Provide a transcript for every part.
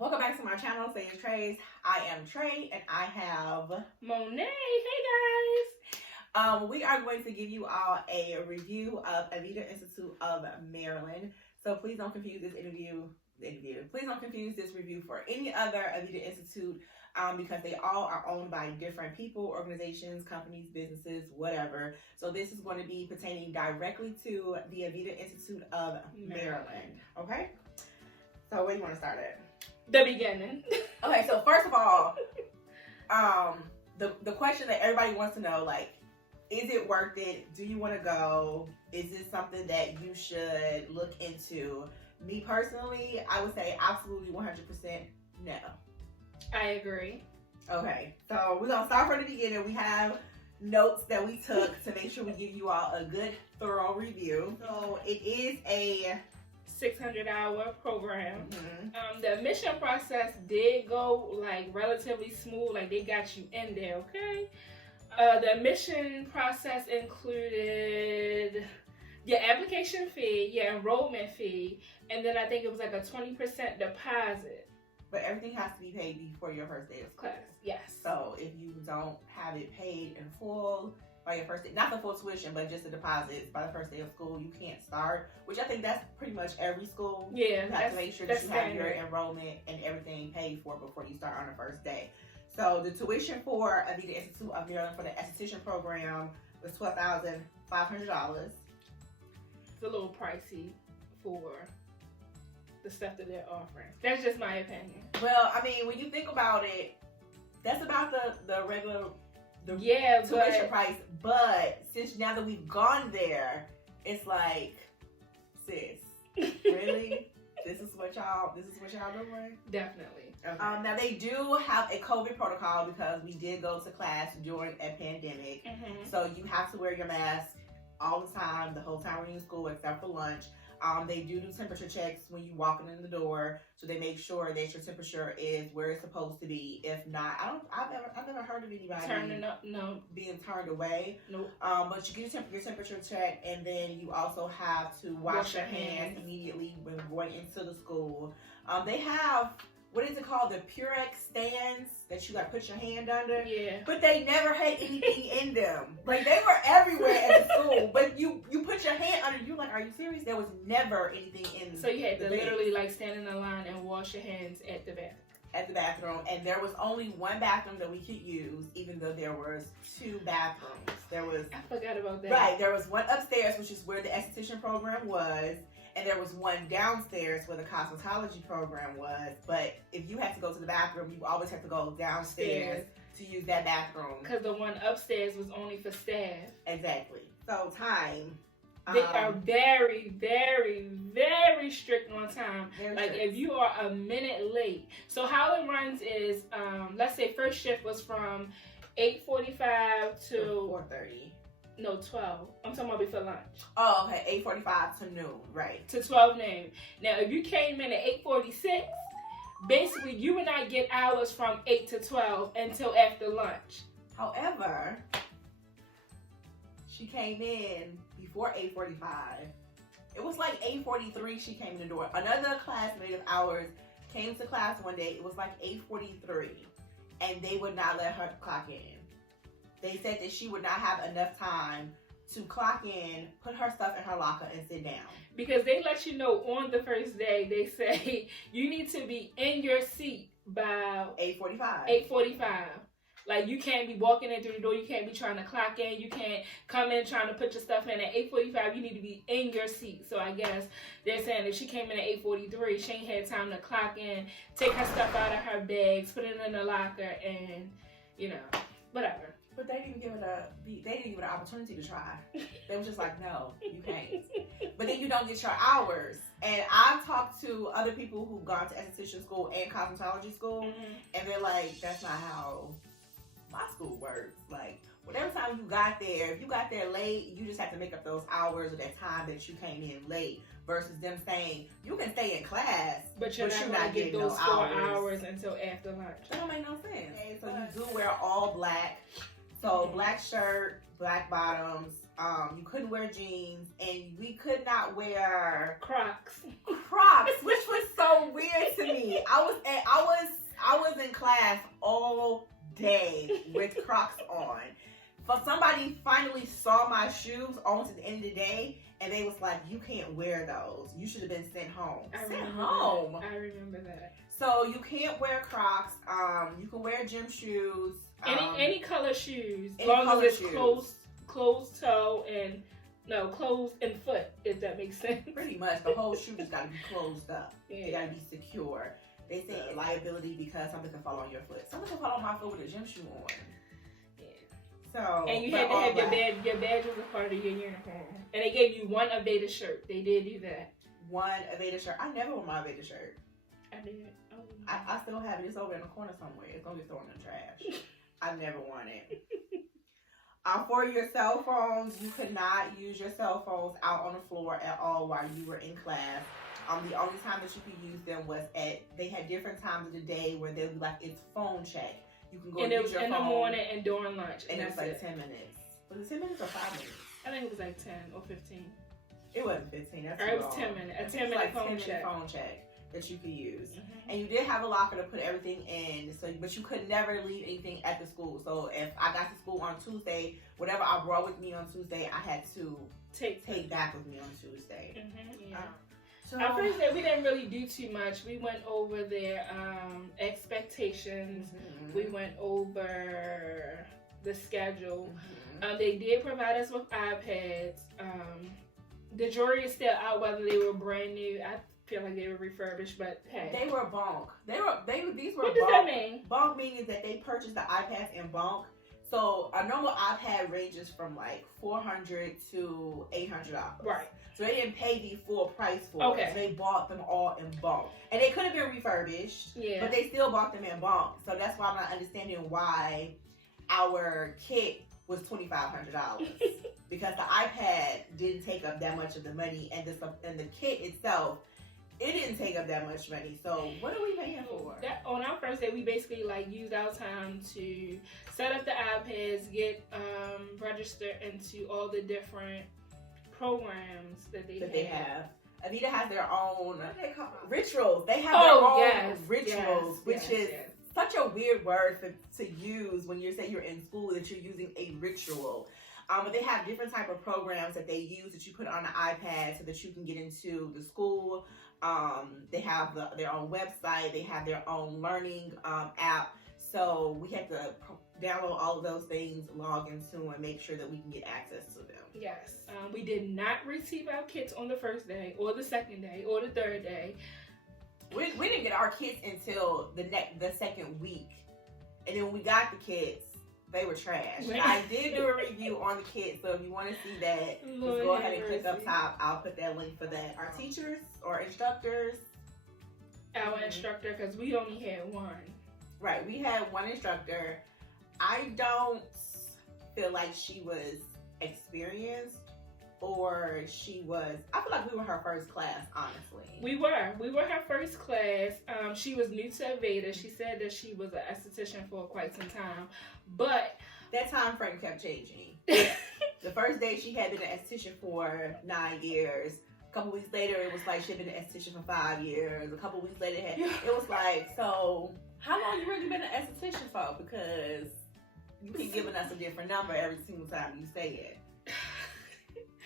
Welcome back to my channel, Sage Trays. I am Trey, and I have Monet. Hey guys. We are going to give you all a review of Aveda Institute of Maryland. So please don't confuse this Please don't confuse this review for any other Aveda Institute, because they all are owned by different people, organizations, companies, businesses, whatever. So this is going to be pertaining directly to the Aveda Institute of Maryland. Okay. So where do you want to start at? The beginning. Okay, so first of all, the question that everybody wants to know, like, is it worth it? Do you want to go? Is this something that you should look into? Me personally, I would say absolutely 100% no. I agree. Okay, so we're going to start from the beginning. We have notes that we took to make sure we give you all a good, thorough review. So it is a 600-hour program. Mm-hmm. The admission process did go like relatively smooth. Like they got you in there, okay? The admission process included your application fee, your enrollment fee, and then I think it was like a 20% deposit. But everything has to be paid before your first day of school. Class, yes. So if you don't have it paid in full by your first day, not the full tuition, but just the deposits by the first day of school, you can't start, which I think that's pretty much every school. Yeah, you have to make sure that you have your enrollment and everything paid for before you start on the first day. So the tuition for Aveda Institute of Maryland for the Esthetician program was $12,500. It's a little pricey for the stuff that they're offering. That's just my opinion. Well, I mean, when you think about it, that's about the regular tuition price. But since now that we've gone there, it's like, sis, really? This is what y'all doing? Definitely. Okay. Now they do have a COVID protocol because we did go to class during a pandemic. Mm-hmm. So you have to wear your mask all the time, the whole time when you're in school, except for lunch. They do temperature checks when you walk in the door, so they make sure that your temperature is where it's supposed to be. If not, I've never heard of anybody turning up, being turned away. Nope. But you get your temperature check, and then you also have to wash your hands immediately when going into the school. They have, what is it called, the Purex stands that you like put your hand under. Yeah. But they never had anything in them. Like they were everywhere at the school, but you put your hand under. You like, are you serious? There was never anything in. So you had to literally like stand in the line and wash your hands at the bathroom. At the bathroom, and there was only one bathroom that we could use, even though there was two bathrooms. I forgot about that. Right, there was one upstairs, which is where the esthetician program was. And there was one downstairs where the cosmetology program was. But if you had to go to the bathroom, you always have to go downstairs to use that bathroom. Because the one upstairs was only for staff. Exactly. So time. They are very, very, very strict on time. Like strict. if you are a minute late. So how it runs is, let's say first shift was from 8:45 to 4:30. No, 12. I'm talking about before lunch. Oh, okay. 8:45 to noon, right? To 12 noon. Now, if you came in at 8:46, basically you would not get hours from 8 to 12 until after lunch. However, she came in before 8:45. It was like 8:43 she came in the door. Another classmate of ours came to class one day. It was like 8:43, and they would not let her clock in. They said that she would not have enough time to clock in, put her stuff in her locker, and sit down. Because they let you know on the first day, they say you need to be in your seat by 8:45. 8:45. Like you can't be walking in through the door. You can't be trying to clock in. You can't come in trying to put your stuff in at 8:45. You need to be in your seat. So I guess they're saying if she came in at 8:43, she ain't had time to clock in, take her stuff out of her bags, put it in the locker, and whatever. But they didn't give it an opportunity to try. They was just like, no, you can't. But then you don't get your hours. And I've talked to other people who've gone to esthetician school and cosmetology school, and they're like, that's not how my school works. Like, whatever time you got there, if you got there late, you just have to make up those hours or that time that you came in late. Versus them saying, you can stay in class, but you're not going to get those 4 hours until after lunch. That don't make no sense. Okay, so you do wear all black. So black shirt, black bottoms, You couldn't wear jeans, and we could not wear Crocs, which was so weird to me. I was in class all day with Crocs on. But somebody finally saw my shoes almost at the end of the day, and they was like, "You can't wear those. You should have been sent home." I remember that. So you can't wear Crocs. You can wear gym shoes. Any color shoes, as long as it's closed toe and closed in foot, if that makes sense. Pretty much, the whole shoe just got to be closed up. Yeah. It got to be secure. They say liability because something can fall on your foot. Something can fall on my foot with a gym shoe on. Yeah. So, and you had to have your badge. Your badge was a part of your uniform, and they gave you one Aveda shirt. They did do that. One Aveda shirt. I never wore my Aveda shirt. I did. I still have it. It's over in the corner somewhere. It's gonna get thrown in the trash. I never worn it. For your cell phones, you could not use your cell phones out on the floor at all while you were in class. The only time that you could use them was they had different times of the day where they'd be like, it's phone check. You can go and use your phone. In the morning and during lunch. And it was like 10 minutes. Was it 10 minutes or 5 minutes? I think it was like 10 or 15. It wasn't 15. That's it was 10 minutes. A 10-minute phone check that you could use. Mm-hmm. And you did have a locker to put everything in, but you could never leave anything at the school. So if I got to school on Tuesday, whatever I brought with me on Tuesday, I had to take back with me on Tuesday. Mm-hmm. Yeah. So our first day, we didn't really do too much. We went over their expectations. Mm-hmm. We went over the schedule. Mm-hmm. They did provide us with iPads. The jury is still out whether they were brand new. I feel like they were refurbished, but hey, they were bonk. These were. What does that mean? Bonk meaning that they purchased the iPads in bonk. So a normal iPad ranges from like $400 to $800. Right. So they didn't pay the full price for it. So they bought them all in bulk. And they could have been refurbished, but they still bought them in bulk. So that's why I'm not understanding why our kit was $2,500. Because the iPad didn't take up that much of the money, and the kit itself, it didn't take up that much money. So what are we paying for? On our first day, we basically used our time to set up the iPads, get registered into all the different programs that they have. Aveda has their own rituals. They have their own rituals, which is such a weird word to use when you say you're in school, that you're using a ritual. But they have different type of programs that they use that you put on the iPad so that you can get into the school. They have their own website. They have their own learning app. So we had to download all of those things, log into, and make sure that we can get access to them. Yes. We did not receive our kits on the first day, or the second day, or the third day. We didn't get our kits until the second week. And then when we got the kits, they were trash. I did do a review on the kit, so if you want to see that, just go ahead and click up top. I'll put that link for that. Our teachers or instructors? Our instructor, because we only had one. Right, we had one instructor. I don't feel like she was experienced, or she was, I feel like we were her first class, honestly. We were her first class. She was new to Aveda. She said that she was an esthetician for quite some time, but that time frame kept changing. The first day she had been an esthetician for 9 years. A couple weeks later, it was like she had been an esthetician for 5 years. A couple weeks later, it was like, so how long you really been an esthetician for? Because you keep giving us a different number every single time you say it.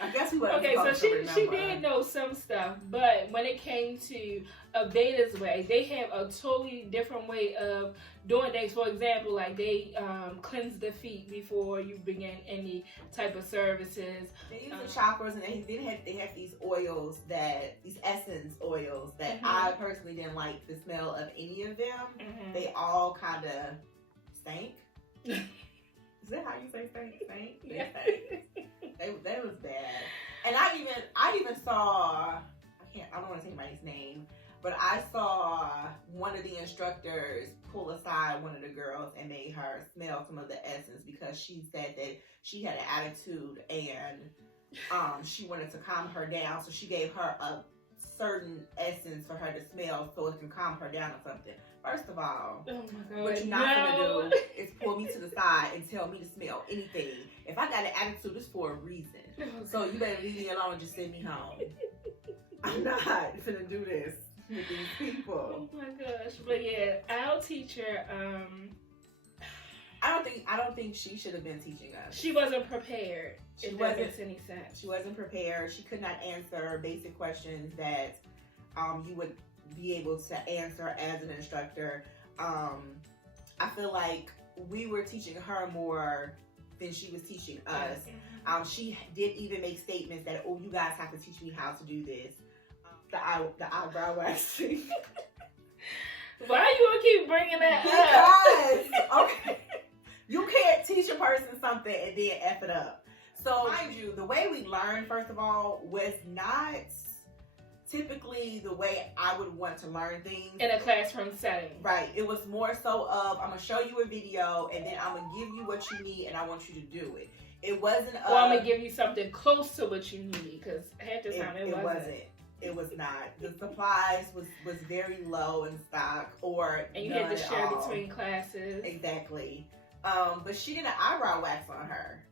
I guess we were okay. So she did know some stuff, but when it came to Aveda's way, they have a totally different way of doing things. For example, like they cleanse the feet before you begin any type of services. They use the chakras, and they have these oils these essence oils that I personally didn't like the smell of any of them. Mm-hmm. They all kind of stank. Is that how you say stank? Yeah. That was bad. And I even saw, I don't want to say anybody's name, but I saw one of the instructors pull aside one of the girls and made her smell some of the essence because she said that she had an attitude and she wanted to calm her down. So she gave her a certain essence for her to smell so it can calm her down or something. First of all, oh my God, what you're not gonna do is pull me to the side and tell me to smell anything. If I got an attitude, it's for a reason. So you better leave me alone and just send me home. I'm not gonna do this with these people. Oh my gosh. But yeah, our teacher, I don't think she should have been teaching us. she wasn't prepared. If that makes any sense. She wasn't prepared. She could not answer basic questions that you would be able to answer as an instructor. I feel like we were teaching her more than she was teaching us. She did even make statements that, oh, you guys have to teach me how to do this. The eyebrow waxing. Why you gonna keep bringing that up? Okay. You can't teach a person something and then F it up. So, mind you, the way we learned, first of all, was not typically the way I would want to learn things. in a classroom setting? Right. It was more so of, I'm going to show you a video and then I'm going to give you what you need and I want you to do it. It wasn't Or I'm gonna give you something close to what you need, because half the time it wasn't. It was not. The supplies was very low in stock, and you had to share between classes. Exactly. But she did an eyebrow wax on her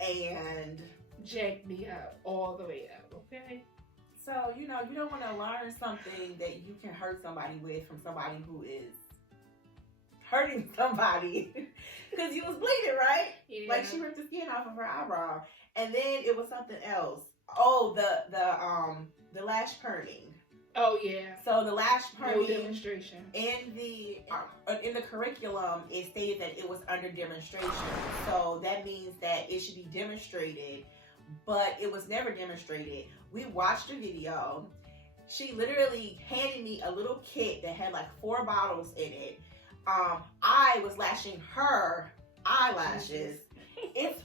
and jacked me up all the way up. Okay. So you don't want to learn something that you can hurt somebody with from somebody who is hurting somebody, because you was bleeding, right? Yeah. Like she ripped the skin off of her eyebrow, and then it was something else. Oh, the lash perming. Oh yeah. So the lash perming demonstration in the curriculum, it stated that it was under demonstration. So that means that it should be demonstrated, but it was never demonstrated. We watched a video. She literally handed me a little kit that had like 4 bottles in it. I was lashing her eyelashes. It's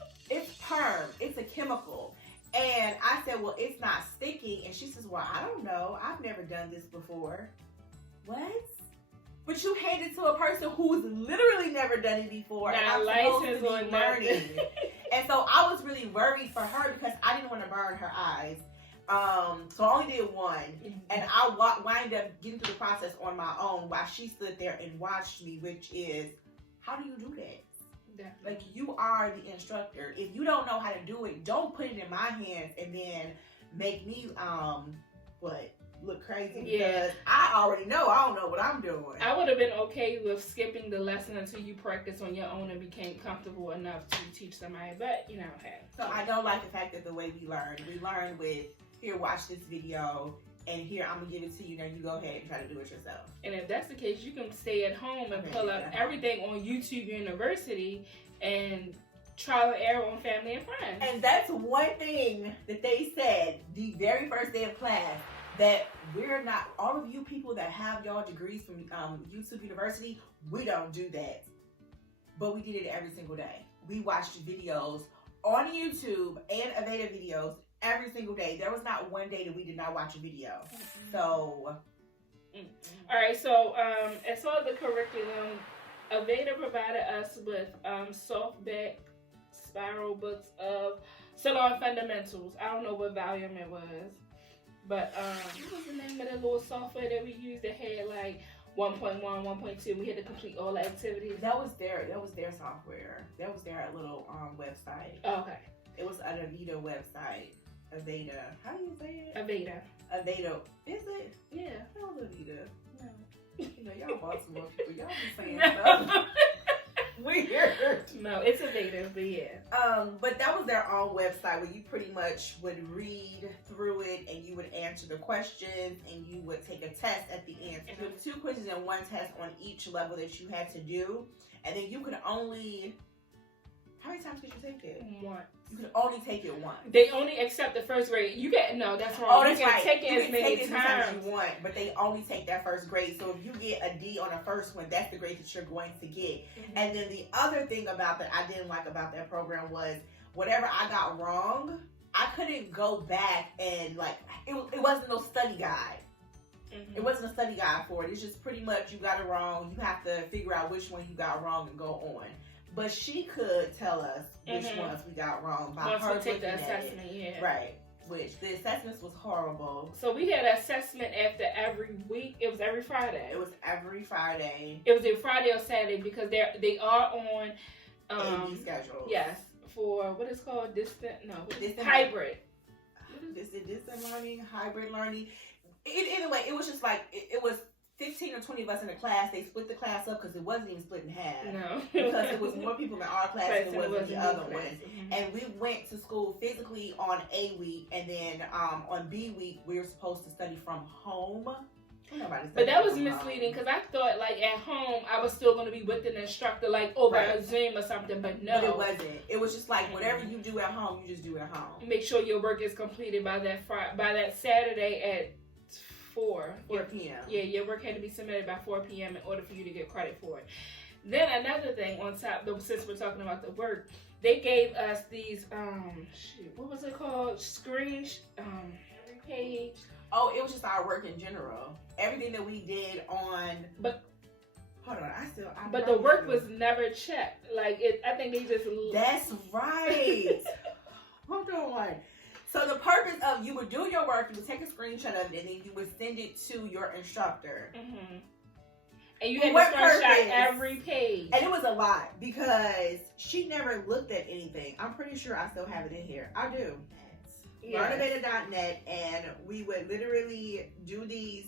perm. It's a chemical. And I said, well, it's not sticking. And she says, well, I don't know. I've never done this before. What? But you hand it to a person who's literally never done it before. Not and I'm licensed supposed to be or learning. And so I was really worried for her because I didn't want to burn her eyes. So I only did one. And I wind up getting through the process on my own while she stood there and watched me, which is, how do you do that? Definitely. Like, you are the instructor. If you don't know how to do it, don't put it in my hands and then make me look crazy. Yeah. Because I already know I don't know what I'm doing. I would have been okay with skipping the lesson until you practice on your own and became comfortable enough to teach somebody. But hey. So I don't like the fact that the way we learn with, here, watch this video, and here, I'm going to give it to you. Now you go ahead and try to do it yourself. And if that's the case, you can stay at home and pull up everything on YouTube University and trial and error on family and friends. And that's one thing that they said the very first day of class, that we're not, all of you people that have y'all degrees from YouTube University, we don't do that. But we did it every single day. We watched videos on YouTube and Aveda videos every single day. There was not one day that we did not watch a video. So, all right. So, as far as the curriculum, Aveda provided us with softback spiral books of salon fundamentals. I don't know what volume it was, but what was the name of the little software that we used that had like 1.1, 1.2? We had to complete all the activities. That was their software. That was their little website. Oh, okay. It was an Aveda website. Aveda. How do you say it? Aveda. Aveda. Is it? Yeah. How's Aveda? No. Y'all Baltimore people, y'all be saying stuff. Weird. No, it's Aveda, but yeah. But that was their own website where you pretty much would read through it and you would answer the questions and you would take a test at the end. So there were 2 quizzes and 1 test on each level that you had to do. And then you could only, how many times could you take it? Once. You could only take it once. They only accept the first grade. You get, no, that's wrong. Oh, that's you can right. take it You as can many take it times as you want, but they only take that first grade. So if you get a D on the first one, that's the grade that you're going to get. Mm-hmm. And then the other thing about that I didn't like about that program was whatever I got wrong, I couldn't go back and it wasn't no study guide. Mm-hmm. It wasn't a study guide for it. It's just pretty much you got it wrong. You have to figure out which one you got wrong and go on. But she could tell us which ones we got wrong by once her we take the looking at assessment, it. yeah. Right. which the assessments was horrible. So we had an assessment after every week. It was every Friday. It was every Friday. It was a Friday or Saturday because they are on AD schedules. Yes, for what is called distant hybrid. Distant learning, hybrid learning. Either way, it was just like it was 15 or 20 of us in the class. They split the class up because it wasn't even split in half. No. Because it was more people in our class than it was in the other one. Mm-hmm. And we went to school physically on A week, and then on B week we were supposed to study from home. But that was misleading because I thought like at home I was still going to be with an instructor like over a Zoom or something, but no. But it wasn't. It was just like whatever you do at home, you just do at home. Make sure your work is completed by that Saturday at 4 p.m. Yeah, your work had to be submitted by 4 p.m. in order for you to get credit for it. Then another thing on top, since we're talking about the work, they gave us these what was it called? Every page. Oh, it was just our work in general. Everything that we did on. But hold on, But the work was never checked. Like I think they just. That's right. Hold on. So the purpose of you would do your work, you would take a screenshot of it, and then you would send it to your instructor. Mm-hmm. And you had to screenshot every page. And it was a lot because she never looked at anything. I'm pretty sure I still have it in here. I do. Yes. LearnAveda.net, and we would literally do these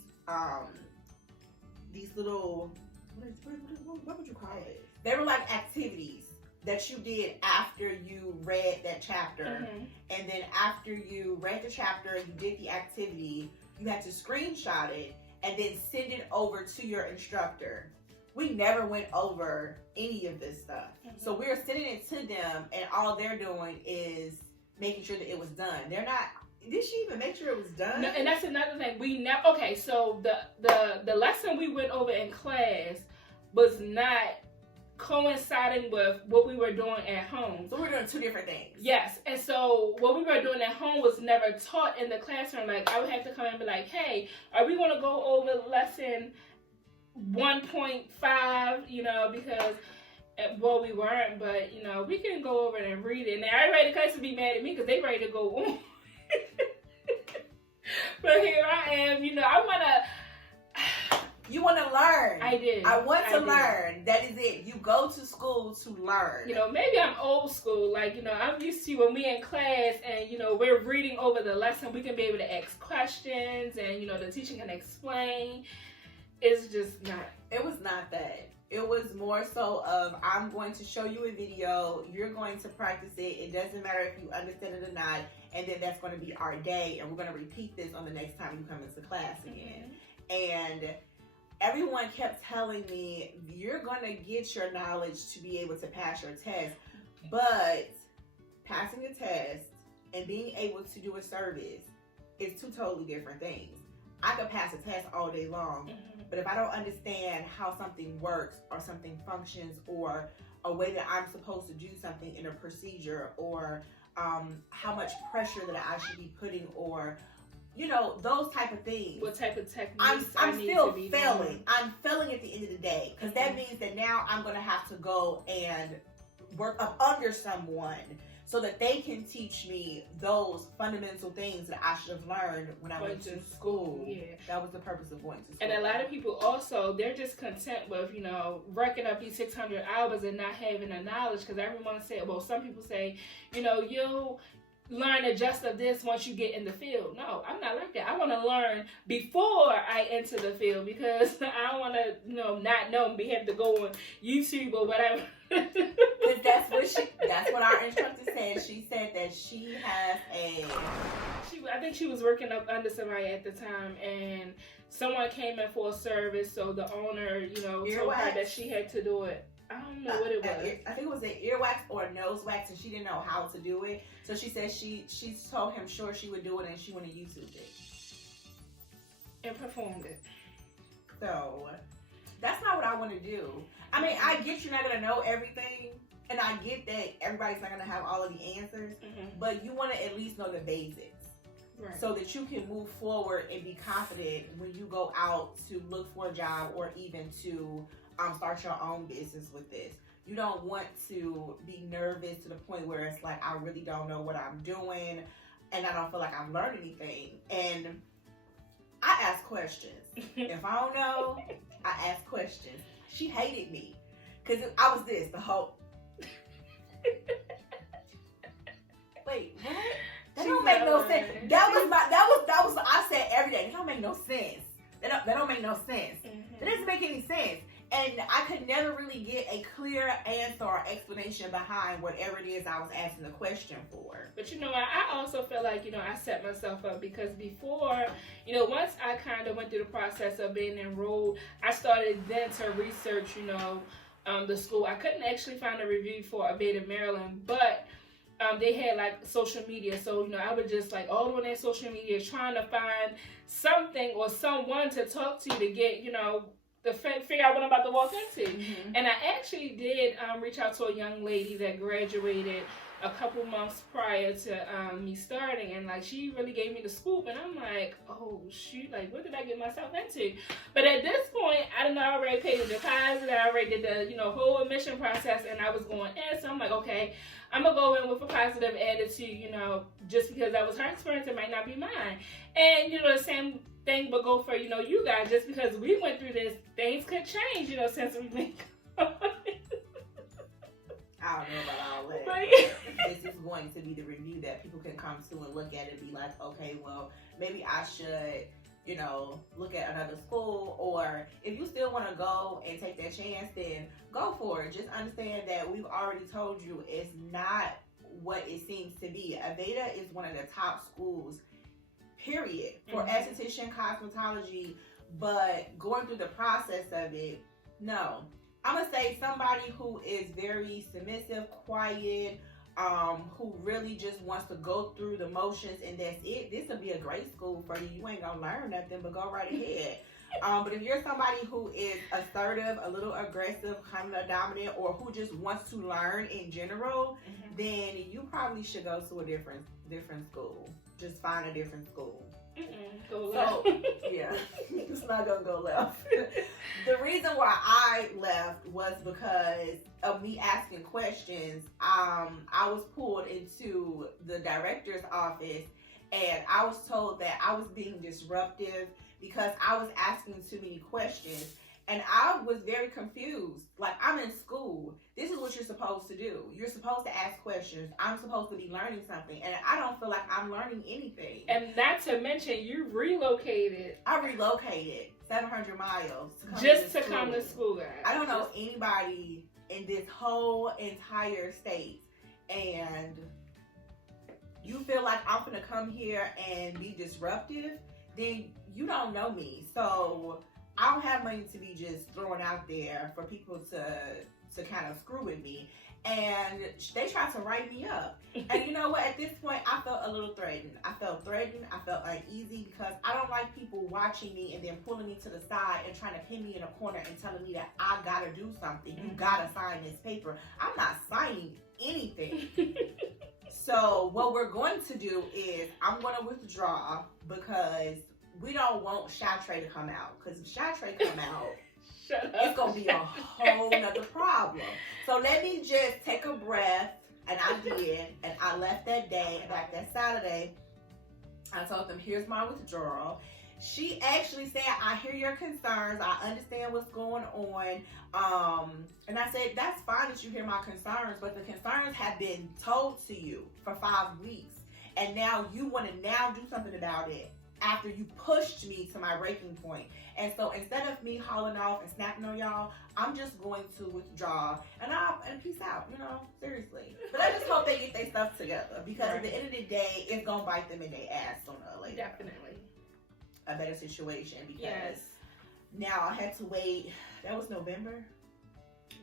little what would you call it? They were like activities that you did after you read that chapter. Mm-hmm. And then after you read the chapter, you did the activity, you had to screenshot it and then send it over to your instructor. We never went over any of this stuff. Mm-hmm. So we're sending it to them, and all they're doing is making sure that it was done. They're not. Did she even make sure it was done? No, and that's another thing. Okay, so the lesson we went over in class was not coinciding with what we were doing at home. So we're doing two different things. Yes, and so what we were doing at home was never taught in the classroom. Like I would have to come and be like, "Hey, are we going to go over lesson 1.5?" You know, because. Well, we weren't, but, you know, we can go over it and read it. And everybody in the class would be mad at me because they ready to go on. But here I am, you know, You want to learn. I did. I want to learn. That is it. You go to school to learn. You know, maybe I'm old school. Like, you know, I'm used to when we in class and, you know, we're reading over the lesson, we can be able to ask questions and, you know, the teacher can explain. It's just not. It was not that. It was more so of, I'm going to show you a video, you're going to practice it, it doesn't matter if you understand it or not, and then that's going to be our day, and we're going to repeat this on the next time you come into class again. Mm-hmm. And everyone kept telling me, you're going to get your knowledge to be able to pass your test, but passing a test and being able to do a service is two totally different things. I could pass a test all day long, but if I don't understand how something works or something functions or a way that I'm supposed to do something in a procedure or how much pressure that I should be putting or, you know, those type of things. What type of techniques I'm still failing. I'm failing at the end of the day because that means that now I'm going to have to go and work up under someone so that they can teach me those fundamental things that I should have learned when I went to school. Yeah. That was the purpose of going to school. And a lot of people also, they're just content with, you know, racking up these 600 hours and not having the knowledge because everyone said, well, some people say, you know, you'll learn the gist of this once you get in the field. No, I'm not like that. I want to learn before I enter the field because I don't want to, you know, not know and have to go on YouTube or whatever. That's what our instructor said. She said that she has I think she was working up under somebody at the time, and someone came in for a service, so the owner, you know, told her that she had to do it. I don't know what it was. I think it was an earwax or a nose wax, and she didn't know how to do it. So she said she told him sure she would do it, and she went to YouTube it. And performed it. So, that's not what I want to do. I mean, I get you're not going to know everything, and I get that everybody's not going to have all of the answers, but you want to at least know the basics. Right. So that you can move forward and be confident when you go out to look for a job or even to start your own business with this. You don't want to be nervous to the point where it's like, I really don't know what I'm doing. and I don't feel like I've learned anything. And I ask questions. If I don't know, I ask questions. She hated me because I was this the whole. Wait, what? That don't make no sense. That was I said every day. That don't make no sense. That don't make no sense. Mm-hmm. That doesn't make any sense. And I could never really get a clear answer or explanation behind whatever it is I was asking the question for. But you know, I also feel like, you know, I set myself up because before, you know, once I kind of went through the process of being enrolled, I started then to research, you know, the school. I couldn't actually find a review for Aveda, Maryland, but they had like social media. So, you know, I would just like all on their social media trying to find something or someone to talk to get, you know, to figure out what I'm about to walk into. Mm-hmm. And I actually did reach out to a young lady that graduated a couple months prior to me starting, and like she really gave me the scoop, and I'm like, oh shoot, like what did I get myself into? But at this point, I done already paid the deposit, I already did the, you know, whole admission process, and I was going in, so I'm like, okay, I'm gonna go in with a positive attitude, you know, just because that was her experience, it might not be mine. And you know, the same thing but go for, you know, you guys, just because we went through this, things could change, you know, since we've been going. I don't know about all that. But, this is going to be the review that people can come to and look at it and be like, okay, well, maybe I should, you know, look at another school. Or if you still want to go and take that chance, then go for it. Just understand that we've already told you it's not what it seems to be. Aveda is one of the top schools, period, for esthetician, cosmetology, but going through the process of it, no. I'm going to say somebody who is very submissive, quiet, who really just wants to go through the motions and that's it. This will be a great school for you. You ain't going to learn nothing, but go right ahead. But if you're somebody who is assertive, a little aggressive, kind of dominant, or who just wants to learn in general, then you probably should go to a different school. Just find a different school. Go left. So, yeah, it's not gonna go left. The reason why I left was because of me asking questions. I was pulled into the director's office, and I was told that I was being disruptive because I was asking too many questions. And I was very confused. Like, I'm in school. This is what you're supposed to do. You're supposed to ask questions. I'm supposed to be learning something. And I don't feel like I'm learning anything. And not to mention, you relocated. I relocated 700 miles to come to school, guys. I don't know anybody in this whole entire state. And you feel like I'm going to come here and be disruptive, then you don't know me. So I don't have money to be just thrown out there for people to kind of screw with me. And they tried to write me up. And you know what? At this point, I felt a little threatened. I felt uneasy because I don't like people watching me and then pulling me to the side and trying to pin me in a corner and telling me that I gotta do something. You gotta sign this paper. I'm not signing anything. So what we're going to do is I'm going to withdraw because we don't want Shatray to come out. Because if Shatray come out, it's going to be a whole nother problem. So let me just take a breath. And I did. And I left that day. And like that Saturday, I told them, here's my withdrawal. She actually said, I hear your concerns. I understand what's going on. And I said, that's fine that you hear my concerns. But the concerns have been told to you for 5 weeks. And now you want to now do something about it after you pushed me to my breaking point. And so instead of me hauling off and snapping on y'all, I'm just going to withdraw and peace out, you know, seriously. But I just hope they get their stuff together because at the end of the day, it's going to bite them in their ass sooner or later. Definitely. A better situation because now I had to wait. That was November?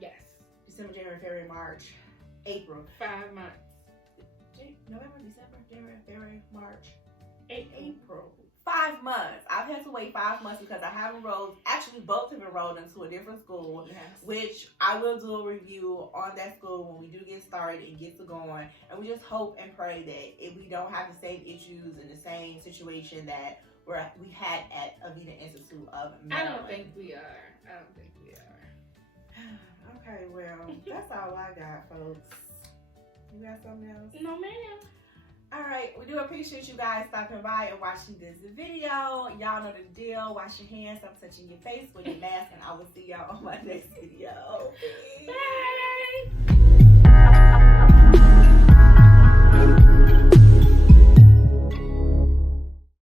Yes. December, January, February, March, April. 5 months. November, December, January, February, March, April. 5 months. I've had to wait 5 months because I have enrolled, actually both have enrolled into a different school, which I will do a review on that school when we do get started and get to going. And we just hope and pray that if we don't have the same issues and the same situation that we had at Aveda Institute of Maryland. I don't think we are. Okay, well, that's all I got, folks. You got something else? No, ma'am. All right, we do appreciate you guys stopping by and watching this video. Y'all know the deal. Wash your hands, stop touching your face with your mask, and I will see y'all on my next video. Bye.